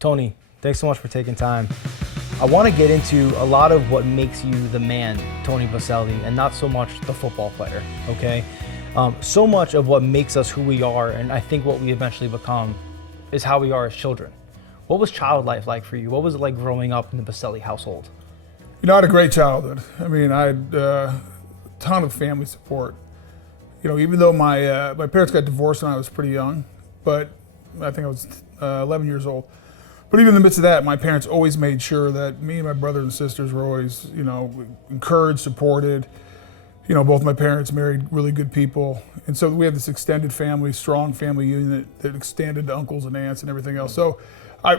Tony, thanks so much for taking time. I want to get into a lot of what makes you the man, Tony Boselli, and not so much the football player, okay? So much of what makes us who we are, and I think what we eventually become, is how we are as children. What was child life like for you? What was it like growing up in the Boselli household? You know, I had a great childhood. I mean, I had a ton of family support. You know, even though my parents got divorced when I was pretty young, but I think I was 11 years old. But even in the midst of that, my parents always made sure that me and my brothers and sisters were always, you know, encouraged, supported. You know, both my parents married really good people. And so we have this extended family, strong family unit that extended to uncles and aunts and everything else. So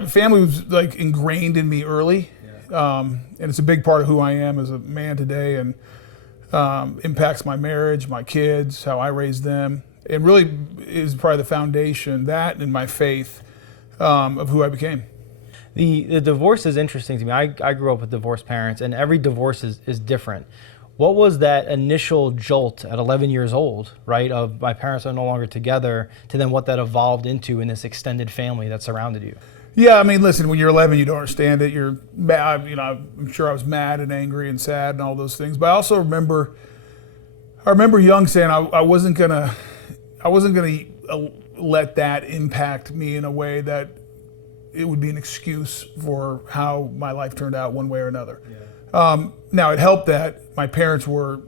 family was like ingrained in me early. And it's a big part of who I am as a man today, and impacts my marriage, my kids, how I raise them. It really is probably the foundation, that and my faith, of who I became. The divorce is interesting to me. I grew up with divorced parents, and every divorce is different. What was that initial jolt at 11 years old, right, of my parents are no longer together, to then what that evolved into in this extended family that surrounded you? Yeah, I mean, listen, when you're 11, you don't understand it. You're mad, you know, I'm sure I was mad and angry and sad and all those things. But I also remember young saying I wasn't gonna let that impact me in a way that it would be an excuse for how my life turned out one way or another. Yeah. Now, it helped that my parents were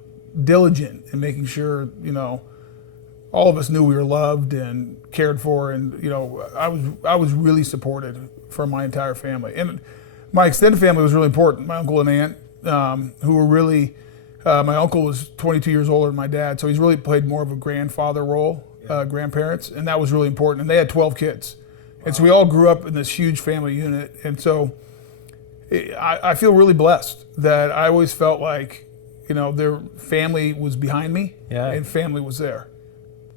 diligent in making sure, you know, all of us knew we were loved and cared for, and you know, I was really supported from my entire family, and my extended family was really important. My uncle and aunt, who were really, my uncle was 22 years older than my dad, so he's really played more of a grandfather role, grandparents, and that was really important. And they had 12 kids, and so we all grew up in this huge family unit, and so I feel really blessed that I always felt like, you know, their family was behind me, and family was there.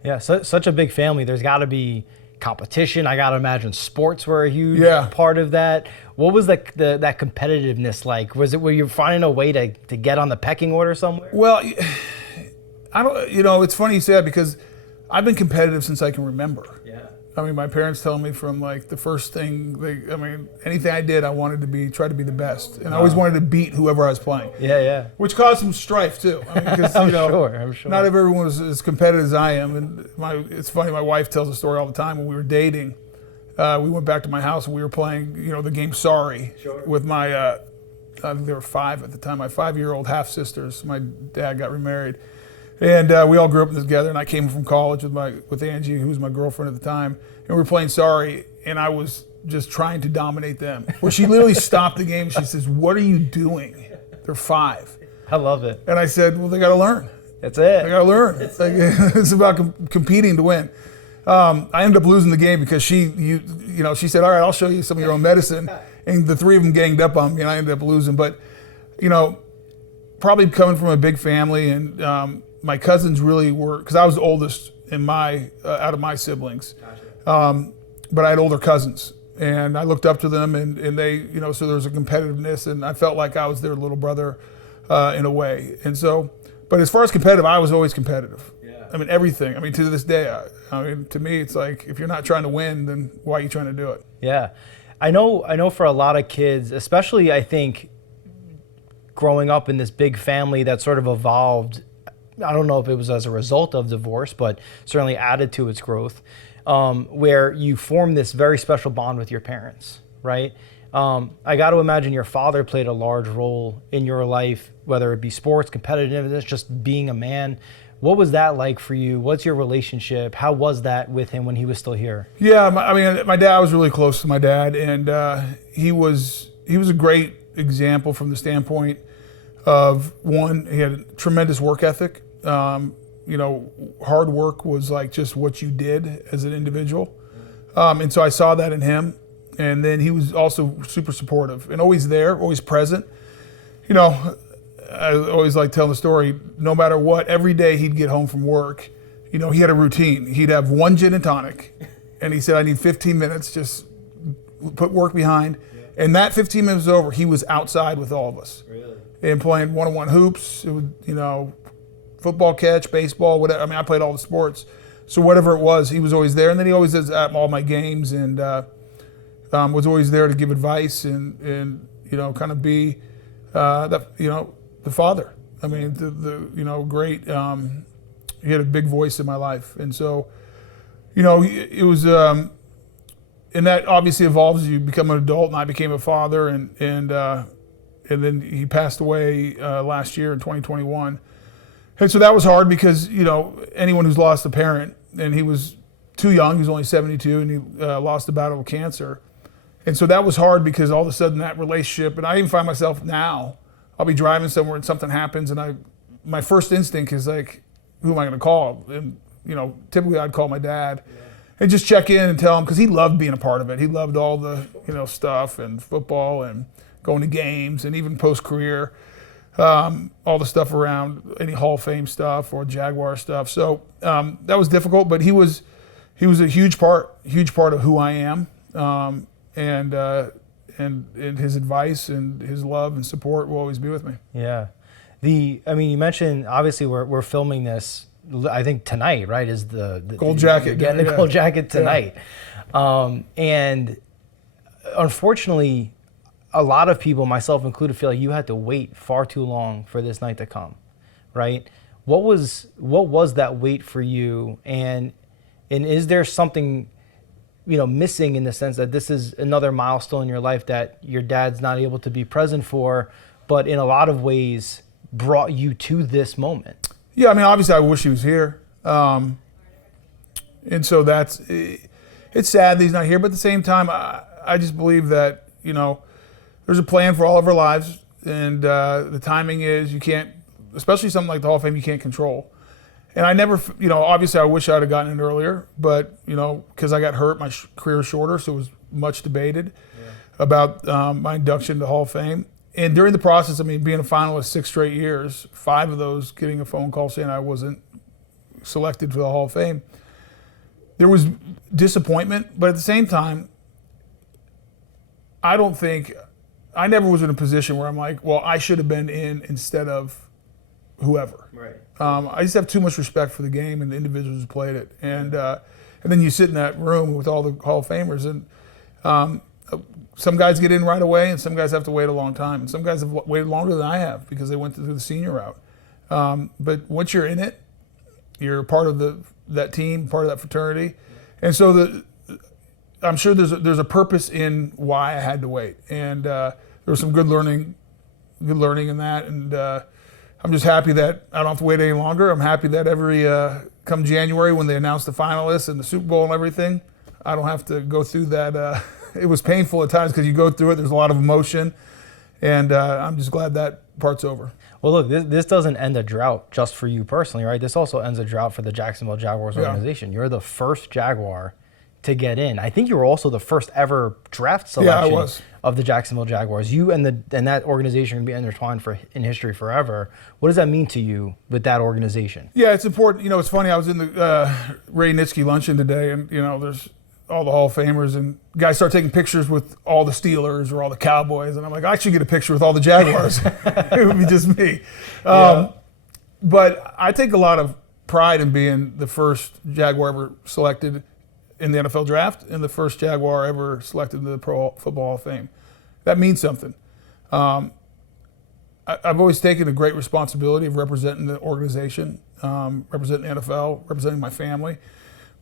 Yeah, such a big family. There's got to be competition. I got to imagine sports were a huge part of that. What was that competitiveness like? Was it where you're finding a way to get on the pecking order somewhere? Well, I don't. You know, it's funny you say that because I've been competitive since I can remember. Yeah. I mean, my parents tell me from like the first thing. Anything I did, I wanted to try to be the best, and I always wanted to beat whoever I was playing. Yeah. Which caused some strife too. I mean, because I'm sure. Not everyone was as competitive as I am, and it's funny. My wife tells a story all the time. When we were dating, we went back to my house and we were playing, you know, the game Sorry with my. I think there were 5 at the time. My 5-year-old half sisters. My dad got remarried. And we all grew up together, and I came from college with Angie, who was my girlfriend at the time, and we were playing Sorry, and I was just trying to dominate them. Where she literally stopped the game, she says, "What are you doing? They're 5." I love it. And I said, "Well, they got to learn. That's it. They got to learn. It's about competing to win." I ended up losing the game because she said, "All right, I'll show you some of your own medicine," and the 3 of them ganged up on me, and I ended up losing. But, you know, probably coming from a big family, and my cousins really were, because I was the oldest in out of my siblings. Gotcha. But I had older cousins, and I looked up to them, and they, you know, so there was a competitiveness, and I felt like I was their little brother in a way. And so, but as far as competitive, I was always competitive. Yeah. I mean, everything. I mean, to this day, I mean, to me, it's like, if you're not trying to win, then why are you trying to do it? Yeah. I know for a lot of kids, especially I think growing up in this big family that sort of evolved, I don't know if it was as a result of divorce, but certainly added to its growth, where you form this very special bond with your parents, right? I got to imagine your father played a large role in your life, whether it be sports, competitiveness, just being a man. What was that like for you? What's your relationship? How was that with him when he was still here? Yeah, my dad was really close to my dad, and he was a great example from the standpoint of, one, he had a tremendous work ethic. You know, hard work was like just what you did as an individual. And so I saw that in him. And then he was also super supportive and always there, always present. You know, I always like telling the story, no matter what, every day he'd get home from work, you know, he had a routine. He'd have 1 gin and tonic. And he said, "I need 15 minutes, just put work behind." Yeah. And that 15 minutes was over, he was outside with all of us. Really? And playing one-on-one hoops, it would, you know, football catch, baseball, whatever. I mean, I played all the sports. So whatever it was, he was always there. And then he always is at all my games. And was always there to give advice and kind of be the father. I mean, great. He had a big voice in my life, and so it was. And that obviously evolves as you become an adult, and I became a father, and then he passed away last year in 2021. And so that was hard because, anyone who's lost a parent, and he was too young, he was only 72, and he lost a battle with cancer. And so that was hard because all of a sudden that relationship, and I even find myself now, I'll be driving somewhere and something happens, and my first instinct is like, who am I going to call? And, typically I'd call my dad. Yeah. And just check in and tell him, because he loved being a part of it. He loved all the, stuff and football and going to games and even post-career, all the stuff around any Hall of Fame stuff or Jaguar stuff. So that was difficult, but he was a huge part of who I am, and his advice and his love and support will always be with me. Yeah, you mentioned obviously we're filming this. I think tonight, right, is the gold jacket. You're getting the gold jacket tonight. Yeah. And unfortunately, a lot of people, myself included, feel like you had to wait far too long for this night to come, right? What was that wait for you? And is there something, missing in the sense that this is another milestone in your life that your dad's not able to be present for, but in a lot of ways brought you to this moment? Yeah, obviously I wish he was here. And so it's sad that he's not here, but at the same time, I just believe that, there's a plan for all of our lives, and the timing is, you can't, especially something like the Hall of Fame, you can't control. And I never, obviously I wish I'd have gotten it earlier, but, because I got hurt, my career was shorter, so it was much debated about my induction to the Hall of Fame. And during the process, being a finalist 6 straight years, 5 of those getting a phone call saying I wasn't selected for the Hall of Fame, there was disappointment. But at the same time, I never was in a position where I'm like, well, I should have been in instead of whoever. Right. I just have too much respect for the game and the individuals who played it. And then you sit in that room with all the Hall of Famers, and some guys get in right away, and some guys have to wait a long time. And some guys have waited longer than I have because they went through the senior route. But once you're in it, you're part of that team, part of that fraternity. And so I'm sure there's a purpose in why I had to wait. And there was some good learning in that. And I'm just happy that I don't have to wait any longer. I'm happy that come January when they announce the finalists and the Super Bowl and everything, I don't have to go through that. It was painful at times because you go through it. There's a lot of emotion, and I'm just glad that part's over. Well, look, this doesn't end a drought just for you personally, right? This also ends a drought for the Jacksonville Jaguars organization. You're the first Jaguar to get in. I think you were also the first ever draft selection of the Jacksonville Jaguars. You and that organization are going to be intertwined in history forever. What does that mean to you with that organization? Yeah, it's important. It's funny. I was in the Ray Nitschke luncheon today, and there's all the Hall of Famers, and guys start taking pictures with all the Steelers or all the Cowboys, and I'm like, I should get a picture with all the Jaguars. It would be just me. But I take a lot of pride in being the first Jaguar ever selected in the NFL draft and the first Jaguar ever selected in the Pro Football Hall of Fame. That means something. I've always taken a great responsibility of representing the organization, representing the NFL, representing my family.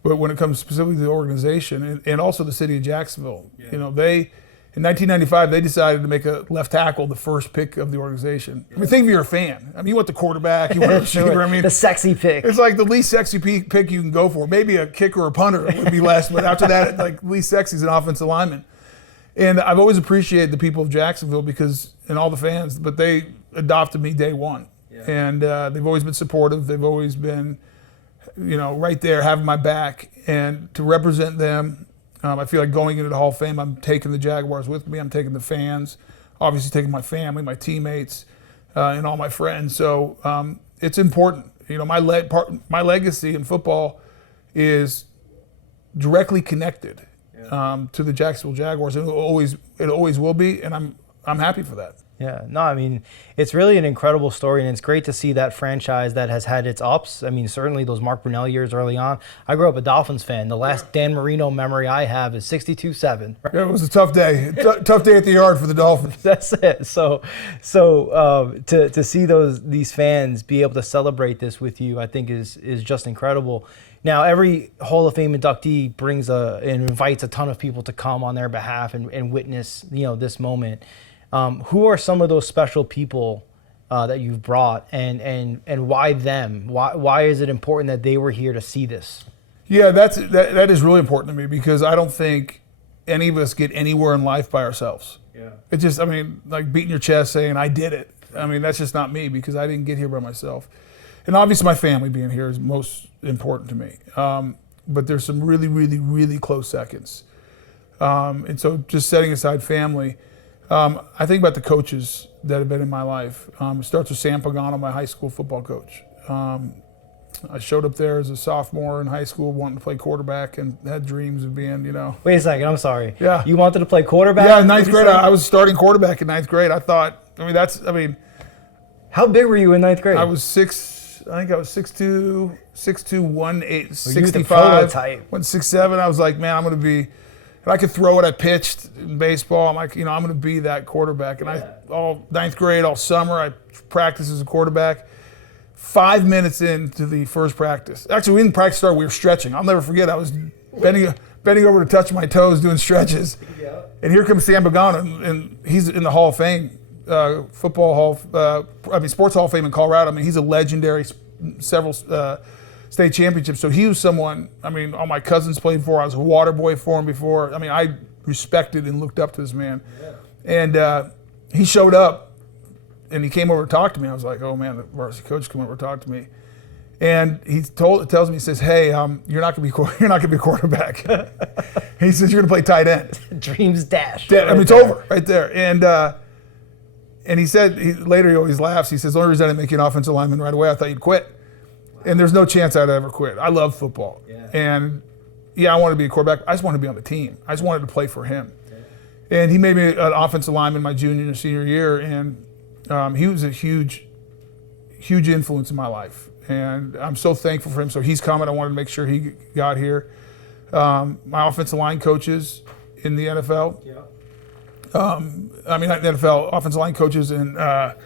But when it comes specifically to the organization and also the city of Jacksonville, in 1995, they decided to make a left tackle the first pick of the organization. Think if you're a fan. You want the quarterback, you want the receiver. The sexy pick. It's like the least sexy pick you can go for. Maybe a kicker or a punter would be less, but after that, least sexy is an offensive lineman. And I've always appreciated the people of Jacksonville and all the fans, but they adopted me day one. Yeah. And they've always been supportive. They've always been right there, having my back, and to represent them. I feel like going into the Hall of Fame, I'm taking the Jaguars with me. I'm taking the fans, obviously taking my family, my teammates, and all my friends. So it's important. My legacy in football is directly connected to the Jacksonville Jaguars, and it always will be, and I'm happy for that. Yeah, no, I mean, it's really an incredible story, and it's great to see that franchise that has had its ups. I mean, certainly those Mark Brunell years early on. I grew up a Dolphins fan. The last Dan Marino memory I have is 62-7. Right? Yeah, it was a tough day. Tough day at the yard for the Dolphins. That's it. So to see these fans be able to celebrate this with you, I think is just incredible. Now, every Hall of Fame inductee brings and invites a ton of people to come on their behalf and witness, this moment. Who are some of those special people that you've brought, and why them? Why is it important that they were here to see this? Yeah, that is really important to me, because I don't think any of us get anywhere in life by ourselves. Yeah. It just, like beating your chest saying, I did it. That's just not me, because I didn't get here by myself. And obviously my family being here is most important to me. But there's some really, really, really close seconds. And so just setting aside family, I think about the coaches that have been in my life. It starts with Sam Pagano, my high school football coach. I showed up there as a sophomore in high school wanting to play quarterback and had dreams of being, Wait a second, I'm sorry. Yeah. You wanted to play quarterback? Yeah, in ninth grade. I was starting quarterback in ninth grade. I thought, How big were you in ninth grade? I was 6'2", 180, 65. Prototype. Went 6'7". I was like, man, I'm going to be, and I could throw it. I pitched in baseball. I'm like, I'm going to be that quarterback. And all ninth grade, all summer, I practiced as a quarterback. 5 minutes into the first practice. Actually, we didn't practice start. We were stretching. I'll never forget. I was bending over to touch my toes doing stretches. Yeah. And here comes Sam Pagano, and he's in the Hall of Fame, Sports Hall of Fame in Colorado. He's a legendary, several state championships. So he was someone, all my cousins played for. I was a water boy for him before. I respected and looked up to this man. Yeah. And he showed up, and he came over to talk to me. I was like, oh man, the varsity coach came over to talk to me. And he tells me, he says, hey, you're not gonna be a quarterback. He says, you're gonna play tight end. Dreams dashed. It's over right there. And he said, later he always laughs. He says, the only reason I didn't make you an offensive lineman right away, I thought you'd quit. Wow. And there's no chance I'd ever quit. I love football. Yeah. And I wanted to be a quarterback. I just wanted to be on the team. I just wanted to play for him. Okay. And he made me an offensive lineman my junior and senior year. And he was a huge, huge influence in my life. And I'm so thankful for him. So he's coming. I wanted to make sure he got here. My offensive line coaches in the NFL. Yeah. Not the NFL, offensive line coaches at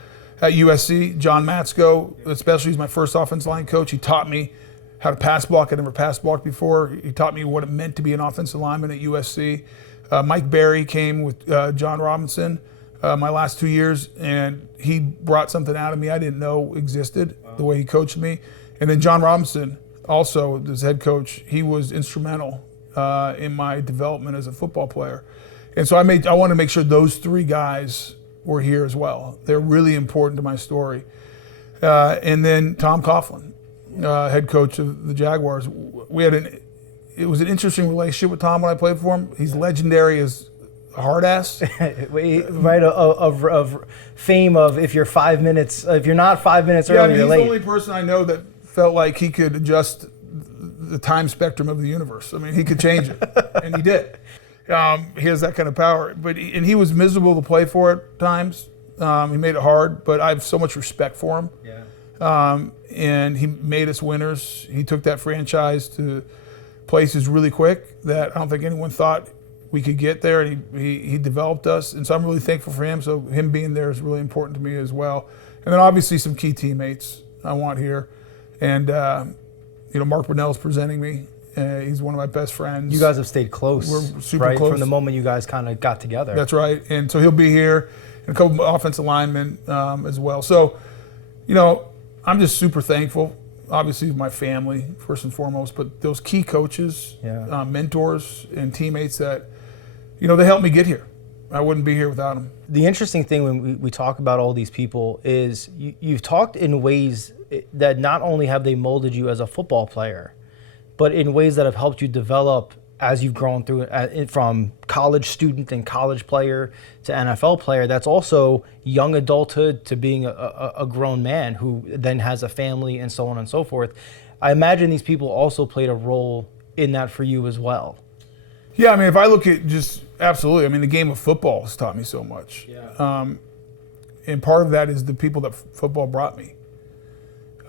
USC. John Matsko, especially, he's my first offensive line coach. He taught me how to pass block. I never pass blocked before. He taught me what it meant to be an offensive lineman at USC. Mike Berry came with John Robinson my last 2 years, and he brought something out of me I didn't know existed, the way he coached me. And then John Robinson, also as head coach, he was instrumental in my development as a football player. And so I wanted to make sure those three guys were here as well. They're really important to my story. And then Tom Coughlin, head coach of the Jaguars. It was an interesting relationship with Tom when I played for him. He's legendary as a hard ass. Right, of fame of if you're not 5 minutes early, you're late. He's the only person I know that felt like he could adjust the time spectrum of the universe. He could change it, and he did. He has that kind of power. And he was miserable to play for at times. He made it hard, but I have so much respect for him. Yeah. And he made us winners. He took that franchise to places really quick that I don't think anyone thought we could get there. And he developed us. And so I'm really thankful for him. So him being there is really important to me as well. And then obviously some key teammates I want here. And, Mark Brunell's presenting me. He's one of my best friends. You guys have stayed close. We're super close. From the moment you guys kind of got together. That's right. And so he'll be here, and a couple of offensive linemen as well. So, I'm just super thankful. Obviously, my family, first and foremost, but those key coaches, mentors, and teammates that, they helped me get here. I wouldn't be here without them. The interesting thing when we talk about all these people is you've talked in ways that not only have they molded you as a football player, but in ways that have helped you develop as you've grown through from college student and college player to NFL player. That's also young adulthood to being a grown man who then has a family and so on and so forth. I imagine these people also played a role in that for you as well. Yeah, if I look at absolutely, the game of football has taught me so much. Yeah. and part of that is the people that football brought me.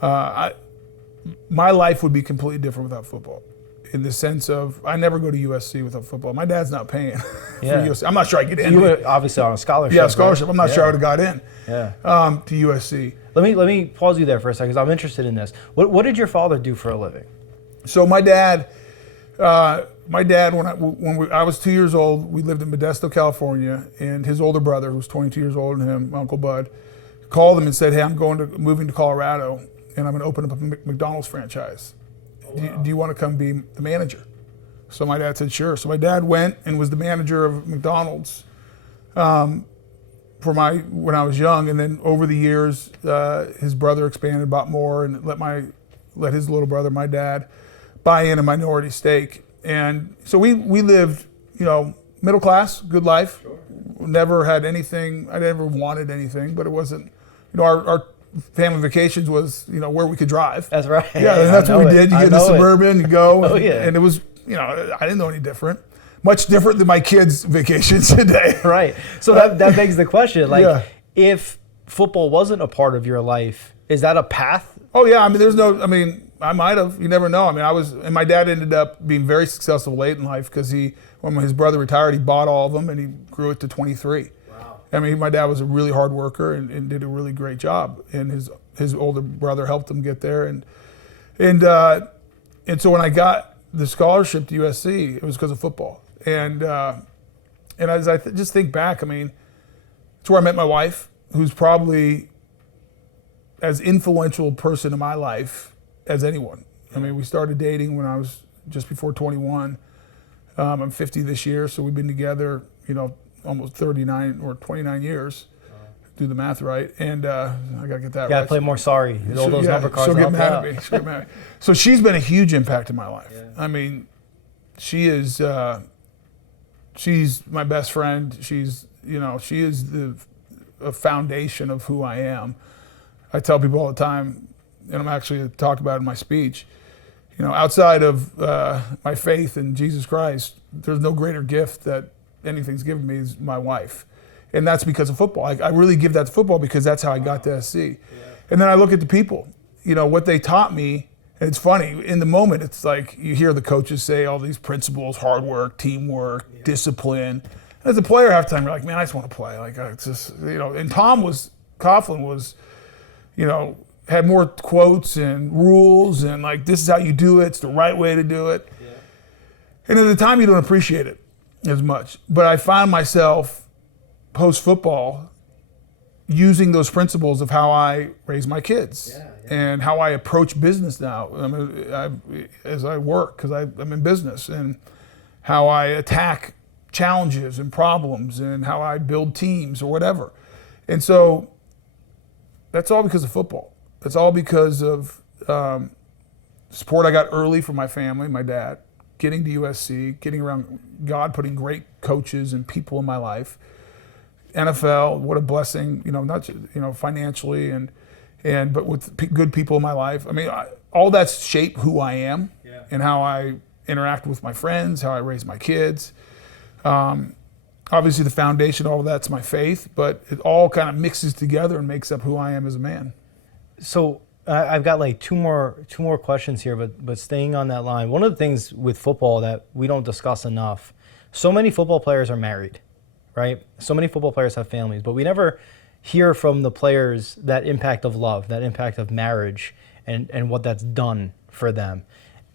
My life would be completely different without football, in the sense of I never go to USC without football. My dad's not paying for USC. I'm not sure I get in. You were obviously on a scholarship. Yeah, scholarship. Right? I'm not sure I would have got in. Yeah. To USC. Let me pause you there for a second, because I'm interested in this. What did your father do for a living? So my dad, when I was 2 years old, we lived in Modesto, California, and his older brother, who was 22 years older than him, Uncle Bud, called him and said, "Hey, I'm moving to Colorado, and I'm going to open up a McDonald's franchise. Oh, wow. Do you want to come be the manager?" So my dad said, "Sure." So my dad went and was the manager of McDonald's when I was young, and then over the years, his brother expanded, bought more, and let his little brother, my dad, buy in a minority stake. And so we lived, middle class, good life. Sure. Never had anything. I never wanted anything, but it wasn't. Our family vacations was where we could drive. That's right. Yeah, and that's what we did. You get in a Suburban, you go. Oh yeah. And it was I didn't know any different. Much different than my kids' vacations today. Right. So that begs the question, if football wasn't a part of your life, is that a path? Oh yeah. I might have. You never know. And my dad ended up being very successful late in life because when his brother retired, he bought all of them and he grew it to 23. Wow. My dad was a really hard worker and did a really great job. And his older brother helped him get there. And so when I got the scholarship to USC, it was because of football. And as I just think back, it's where I met my wife, who's probably as influential a person in my life as anyone. We started dating when I was just before 21. I'm 50 this year, so we've been together, almost 39 or 29 years. Do the math right, and I gotta get that right. Yeah, play more sorry. All those number cards. She'll get mad at me. She'll get mad at me. So she's been a huge impact in my life. Yeah. She is. She's my best friend. She is a foundation of who I am. I tell people all the time, and I'm actually going to talk about it in my speech. Outside of my faith in Jesus Christ, there's no greater gift that anything's given me is my wife. And that's because of football. I really give that to football because that's how I got to SC. Yeah. And then I look at the people, what they taught me. And it's funny, in the moment, it's like you hear the coaches say all these principles, hard work, teamwork, discipline. And as a player, half the time, you're like, man, I just want to play. It's just, and Coughlin was, had more quotes and rules and this is how you do it. It's the right way to do it. Yeah. And at the time, you don't appreciate it as much. But I found myself post-football using those principles of how I raise my kids. Yeah. And how I approach business now as I work, because I'm in business, and how I attack challenges and problems and how I build teams or whatever. And so that's all because of football. That's all because of support I got early from my family, my dad, getting to USC, getting around God, putting great coaches and people in my life. NFL, what a blessing, not just, financially but with good people in my life. All that's shaped who I am and how I interact with my friends, how I raise my kids. Obviously, the foundation, all of that's my faith, but it all kind of mixes together and makes up who I am as a man. So I've got two more questions here, but staying on that line. One of the things with football that we don't discuss enough, so many football players are married, right? So many football players have families, but we never hear from the players that impact of love, that impact of marriage, and what that's done for them.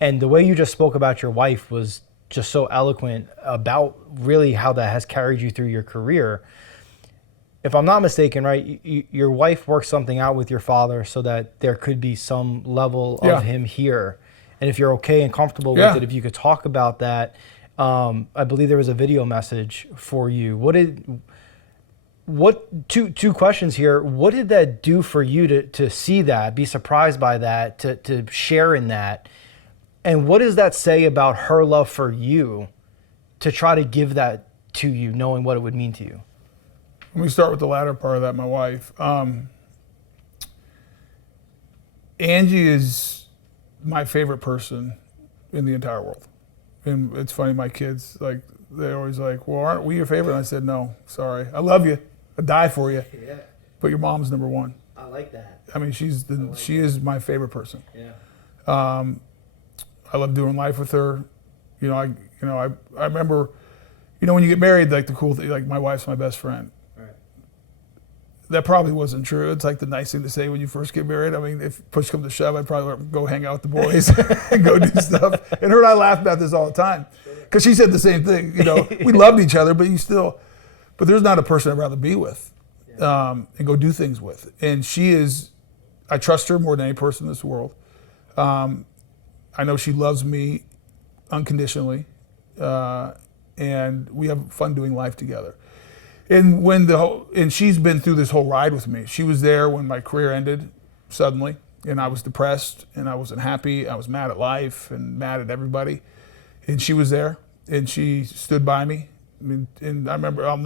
And the way you just spoke about your wife was just so eloquent about really how that has carried you through your career. If I'm not mistaken, right, your wife worked something out with your father so that there could be some level of him here. And if you're okay and comfortable with it, if you could talk about that. I believe there was a video message for you. Two questions here. What did that do for you to see that, be surprised by that, to share in that? And what does that say about her love for you to try to give that to you, knowing what it would mean to you? Let me start with the latter part of that, my wife. Angie is my favorite person in the entire world. And it's funny, my kids, they're always like, well, aren't we your favorite? And I said, no, sorry. I love you. I'd die for you. Yeah. but your mom's number one. I like that. I mean, she is my favorite person. Yeah. I love doing life with her. I remember, when you get married, like the cool thing, like my wife's my best friend. Right. That probably wasn't true. It's like the nice thing to say when you first get married. I mean, if push comes to shove, I'd probably go hang out with the boys and go do stuff. And her and I laugh about this all the time because she said the same thing. We loved each other, but there's not a person I'd rather be with and go do things with. And I trust her more than any person in this world. I know she loves me unconditionally, and we have fun doing life together. And she's been through this whole ride with me. She was there when my career ended suddenly, and I was depressed, and I wasn't happy. I was mad at life and mad at everybody, and she was there, and she stood by me. And I remember I'll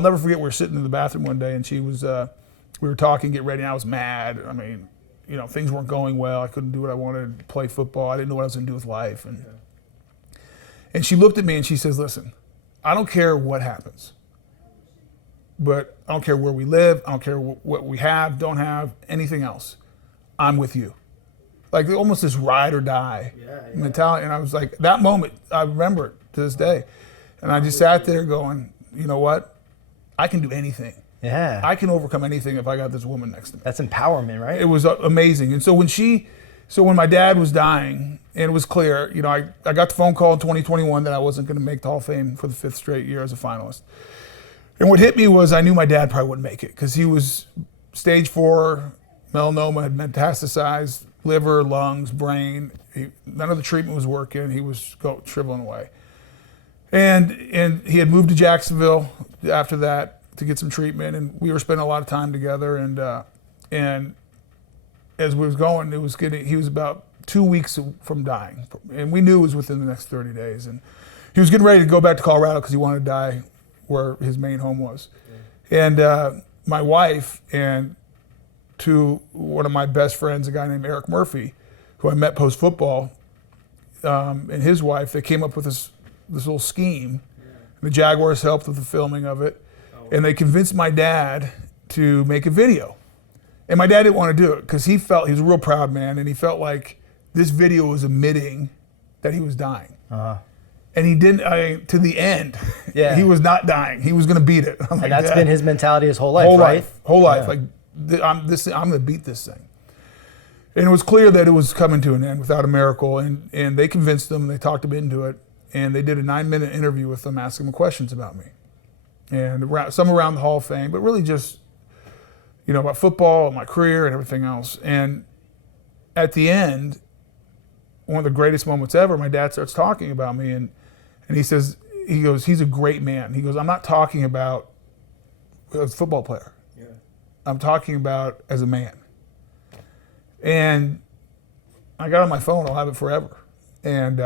never forget. We were sitting in the bathroom one day, and she was. We were talking, get ready, and I was mad. I mean, things weren't going well. I couldn't do what I wanted to play football. I didn't know what I was going to do with life. And she looked at me and she says, listen, I don't care what happens, but I don't care where we live. I don't care what we have, don't have, anything else. I'm with you. Like almost this ride or die mentality. And I was like, that moment, I remember it to this day. And I just sat there going, you know what? I can do anything. Yeah. I can overcome anything if I got this woman next to me. That's empowerment, right? It was amazing. And so when my dad was dying, and it was clear, I got the phone call in 2021 that I wasn't going to make the Hall of Fame for the 5th straight year as a finalist. And what hit me was I knew my dad probably wouldn't make it because he was stage 4 melanoma, had metastasized, liver, lungs, brain. None of the treatment was working. He was shriveling away. And he had moved to Jacksonville after that to get some treatment, and we were spending a lot of time together. And as we was going, he was about 2 weeks from dying, and we knew it was within the next 30 days. And he was getting ready to go back to Colorado because he wanted to die where his main home was. Yeah. And my wife and to one of my best friends, a guy named Eric Murphy, who I met post football, and his wife, they came up with this little scheme. Yeah. The Jaguars helped with the filming of it. And they convinced my dad to make a video. And my dad didn't want to do it because he was a real proud man, and he felt like this video was admitting that he was dying. Uh-huh. And he didn't, to the end, he was not dying. He was going to beat it. And like, that's been his mentality his whole life, right? Whole life. Like, I'm going to beat this thing. And it was clear that it was coming to an end without a miracle. And they convinced him, they talked him into it, and they did a 9-minute interview with him asking him questions about me. And some around the Hall of Fame, but really just, about football, my career, and everything else. And at the end, one of the greatest moments ever, my dad starts talking about me, and he goes, he's a great man. He goes, I'm not talking about as a football player. Yeah. I'm talking about as a man. And I got on my phone, I'll have it forever. And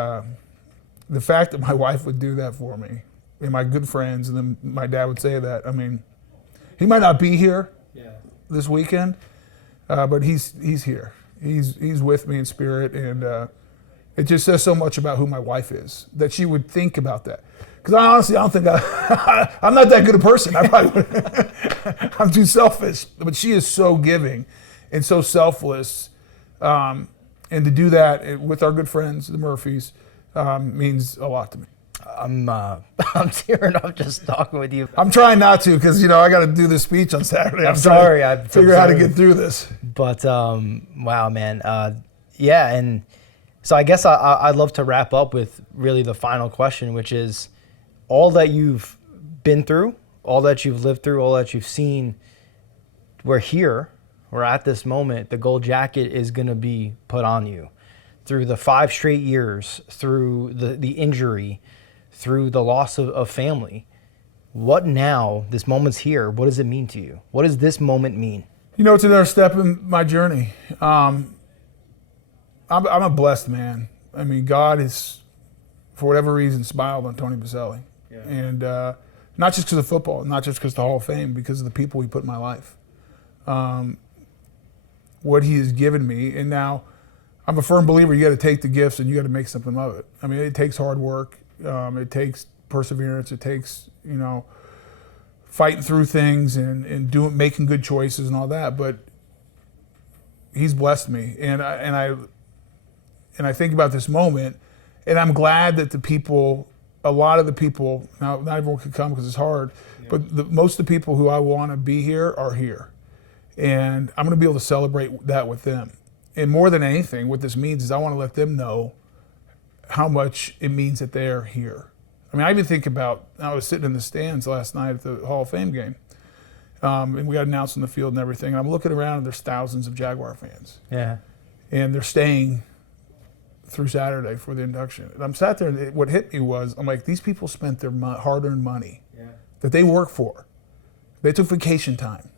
the fact that my wife would do that for me, and my good friends, and then my dad would say that. I mean, he might not be here this weekend, but he's here. He's with me in spirit, and it just says so much about who my wife is that she would think about that. Because honestly, I don't think I'm not that good a person. I'm too selfish, but she is so giving and so selfless, and to do that with our good friends, the Murphys, means a lot to me. I'm tearing up just talking with you. I'm trying not to because I got to do this speech on Saturday. I'm sorry. I figure out how to get through this. But wow, man, and so I guess I'd love to wrap up with really the final question, which is all that you've been through, all that you've lived through, all that you've seen. We're here. We're at this moment. The gold jacket is going to be put on you through the 5 straight years, through the injury, through the loss of family. What now? This moment's here. What does it mean to you? What does this moment mean? It's another step in my journey. I'm a blessed man. I mean, God has, for whatever reason, smiled on Tony Boselli. Yeah. And not just because of football, not just because of the Hall of Fame, because of the people he put in my life. What he has given me. And now I'm a firm believer you got to take the gifts and you got to make something of it. I mean, it takes hard work. It takes perseverance. It takes, fighting through things and making good choices and all that. But he's blessed me, and I think about this moment, and I'm glad that a lot of the people, now not everyone could come because it's hard, but most of the people who I want to be here are here. And I'm going to be able to celebrate that with them. And more than anything, what this means is I want to let them know how much it means that they're here. I mean, I even think about, I was sitting in the stands last night at the Hall of Fame game, and we got announced on the field and everything, and I'm looking around and there's thousands of Jaguar fans. Yeah. And they're staying through Saturday for the induction. And I'm sat there, and what hit me was, I'm like, these people spent their hard-earned money that they work for. They took vacation time,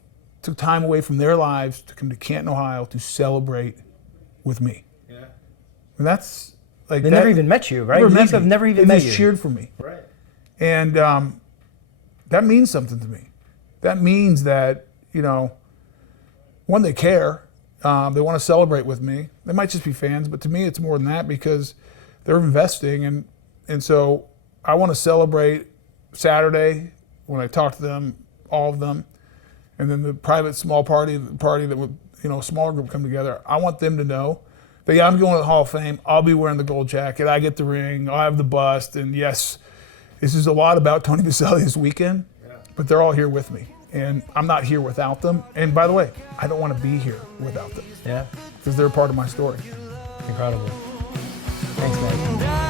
took time away from their lives to come to Canton, Ohio to celebrate with me. Yeah. And that's like they never even met you, right? Never met me. Have never even met you. They just cheered for me. Right. And that means something to me. That means that, one, they care. They want to celebrate with me. They might just be fans, but to me it's more than that because they're investing. And so I want to celebrate Saturday when I talk to them, all of them, and then the private small party that would, a smaller group come together. I want them to know that, yeah, I'm going to the Hall of Fame. I'll be wearing the gold jacket. I get the ring. I'll have the bust. And yes, this is a lot about Tony Boselli this weekend, but they're all here with me. And I'm not here without them. And by the way, I don't want to be here without them. Yeah. Because they're a part of my story. Incredible. Thanks, man.